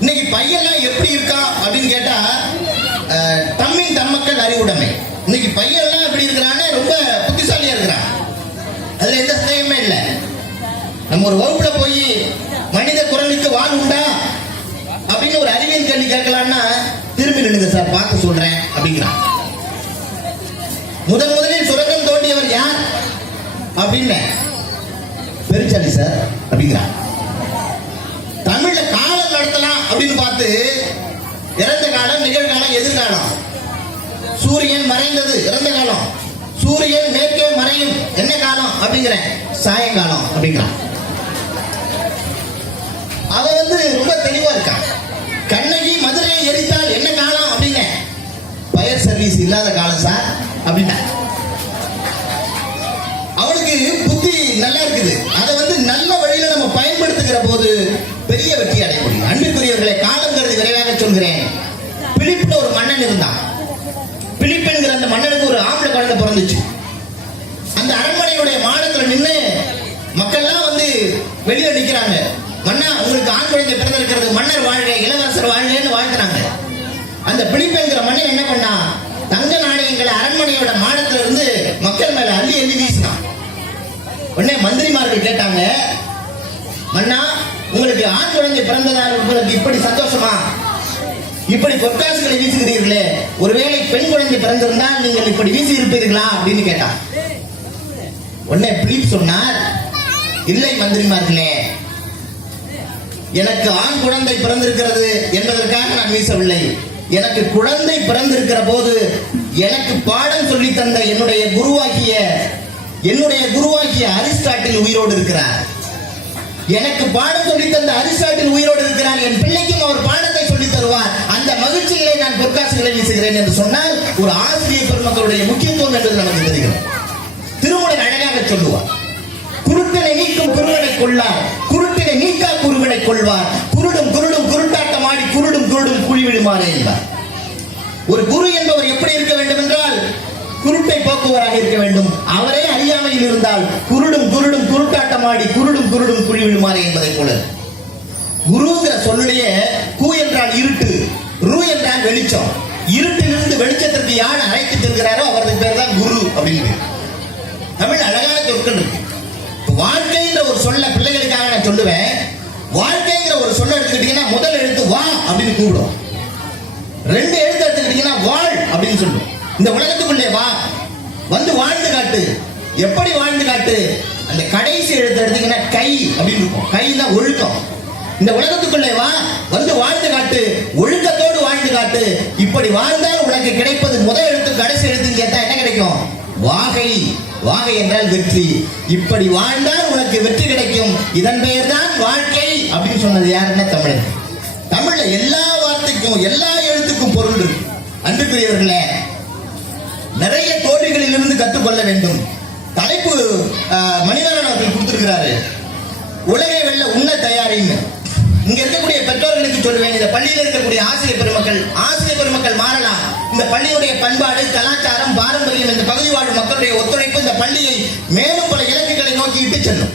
இன்னைக்கு பையன்லாம் எப்படி இருக்கா அப்படின்னு கேட்டா தம்மின் தம்மக்கள் அறிவுடைமை. இன்னைக்கு பையன்லாம் எப்படி இருக்கிறான்னு ரொம்ப புத்திசாலியா இருக்கிறான். அதுல எந்த சந்தேகமே இல்லை. நம்ம ஒரு வகுப்புல போய் மனித குரலுக்கு வால் உண்டா அப்படின்னு ஒரு அறிவியல் கேள்வி கேட்கலாம்னா திரும்பி நின்னுங்க சார் பார்த்து சொல்றேன் அப்படிங்கிறான். முதலில் சுரங்கம் தோண்டியவர் யார் அப்படின்னு பெருச்சாலி சார் அப்படிங்கிறான். தமிழ்ல காலம் நடத்தலாம் அப்படின்னு பார்த்து இறந்த காலம், நிகழ்காலம், எதிர்காலம். சூரியன் மறைந்தது இறந்த காலம், சூரியன் மேற்கே மறையும் என்ன காலம் அப்படிங்கிற சாயங்காலம் அப்படிங்கிறான். அவன் ரொம்ப தெளிவா இருக்கான். கண்ணகி மதுரையை எரித்தால் என்ன காலம் அப்படிங்க ஃபயர் சர்வீஸ் இல்லாத காலம் சார் அப்படின்னா. அவனுக்கு புத்தி நல்லா இருக்குது. அதை நல்ல வழியில நம்ம பயன்படுத்துகிற போது பெரிய வெற்றி அடைய முடியும். அன்பிற்குரியவர்களை, காலம் கருதி விரைவாக சொல்கிறேன். பிலிப்னு ஒரு மன்னன் இருந்தான். பிலிப் என்கிற அந்த மன்னனுக்கு ஒரு ஆம்பளை குழந்தை பிறந்துச்சு. அந்த அரண்மனையுடைய மாடத்துல நின்று மக்கள்லாம் வெளியே நிக்கிறாங்க. மன்னா, உங்களுக்கு ஆண் குழந்தை பிறந்திருக்கிறது, மன்னர் வாழ்க, இளவரசர் வாழ்கன்னு வாழ்த்துறாங்க. அந்த பிலிப் என்கிற மன்னன் என்ன பண்ணா, தங்க நாணயங்களை அரண்மனையோட மாடத்துல இருந்து மக்கள் மேல அள்ளி அள்ளி வீசினான். உடனே மந்திரிமார்கள் கேட்டாங்க, மன்னா, உங்களுக்கு ஆண் குழந்தை பிறந்ததால் உங்களுக்கு இப்படி சந்தோஷமா, இப்படி பொற்காசுகளை வீசுகிறீர்களே, ஒருவேளை பெண் குழந்தை பிறந்திருந்தால் நீங்கள் இப்படி வீசி இருப்பீர்களா அப்படின்னு கேட்டான். உடனே பிலிப் சொன்னார், இல்லை மந்திரிமார்களே, எனக்கு ஆண் குழந்தை பிறந்திருக்கிறது என்பதற்காக நான் வீசவில்லை. எனக்கு குழந்தை பிறந்திருக்கிற போது எனக்கு பாடம் சொல்லி தந்த என்னுடைய குருவாகிய அரிஸ்டாட்டில் உயிரோடு இருக்கிறார். எனக்கு பாடம் சொல்லி தந்த அரிஸ்டாட்டில் உயிரோடு இருக்கிறார். என் பிள்ளைக்கும் அவர் பாடத்தை சொல்லி தருவார். அந்த மகிழ்ச்சிகளை நான் பொற்காசுகளை வீசுகிறேன் என்று சொன்னால் ஒரு ஆசிரியர் பெருமக்களுடைய முக்கியத்துவம் என்பது நமக்கு தெரிகிறது. திருமூலர் அழகாக சொல்லுவார், குருட்டனை நீக்கும் குருவனை கொள்ளார், குருட்டினை நீக்கா குருவனை கொள்வார், குருடும் குருட்டாட்டமாடி குருடும் குழிவிடுமாறே என்பார். ஒரு குரு என்பவர் எப்படி இருக்க வேண்டும் என்றால் குருட்டை போக்குவராக இருக்க வேண்டும். அவரே அறியாமையில் இருந்தால் குருடும் குருட்டாட்டமாடி குருடும் குழிவிடுமாறே என்பதை போல. குருங்கிற சொல்லுடைய கு என்றால் இருட்டு, ரு என்றால் வெளிச்சம். இருட்டிலிருந்து வெளிச்சத்திற்கு யார் அழைத்து செல்கிறாரோ அவரது பேர் தான் குரு அப்படின்னு. தமிழ் அழகான சொற்கள் இருக்கு. வாழ்க்கைன்ற ஒரு சொல்ல பிள்ளைகளுக்காக நான் சொல்லுவேன். வாழ்க்கைங்கிற ஒரு சொல்ல எடுத்துக்கிட்டீங்கன்னா முதல் எழுத்து வா அப்படின்னு கூப்பிடும். 2 எழுத்து எடுத்துக்கிட்டீங்கன்னா வாழ் அப்படின்னு சொல்லுவோம். இந்த உலகத்துக்குள்ளே வா, வாழ்ந்து காட்டு. எப்படி வாழ்ந்து காட்டு? அந்த கடைசி எழுத்து எடுத்தீங்கன்னா கை அப்படின்னு இருக்கும். கைனா ஒழுக்கம். இந்த உலகத்துக்குள்ளே வா, வாழ்ந்து காட்டு, ஒழுக்கத்தோடு வாழ்ந்து காட்டு. இப்படி வாழ்ந்தால் உனக்கு கிடைப்பது முதல் எழுத்து கடைசி எழுத்துன்னு கேட்டா என்ன கிடைக்கும்? வாகை. வாகை என்றால் வெற்றி. இப்படி வாழ்ந்தால் உனக்கு வெற்றி கிடைக்கும். இதன் பெயர் தான் வாழ்க்கை அப்படின்னு சொன்னது யாருன்னா தமிழன். தமிழ்ல எல்லா வார்த்தைக்கும் எல்லா எழுத்துக்கும் பொருள் இருக்கு. அன்புக்குரியவர்களே, நிறைய தோல்விகளில் இருந்து கற்றுக்கொள்ள வேண்டும். தலைப்பு மணிவரன் அவர்கள் கொடுத்திருக்கிறாரு, உலகை வெல்ல உண்ண தயாரின்னு. இங்க இருக்கக்கூடிய பெற்றோர்களுக்கு சொல்லுவேன், இந்த பள்ளியில் இருக்கக்கூடிய ஆசிரியர் பெருமக்கள் மாறலாம். இந்த பள்ளியுடைய பண்பாடு, கலாச்சாரம், பாரம்பரியம், இந்த பகுதி வாழும் மக்களுடைய ஒத்துழைப்பு இந்த பள்ளியை மேலும் பல இலக்குகளை நோக்கி இட்டு செல்லும்.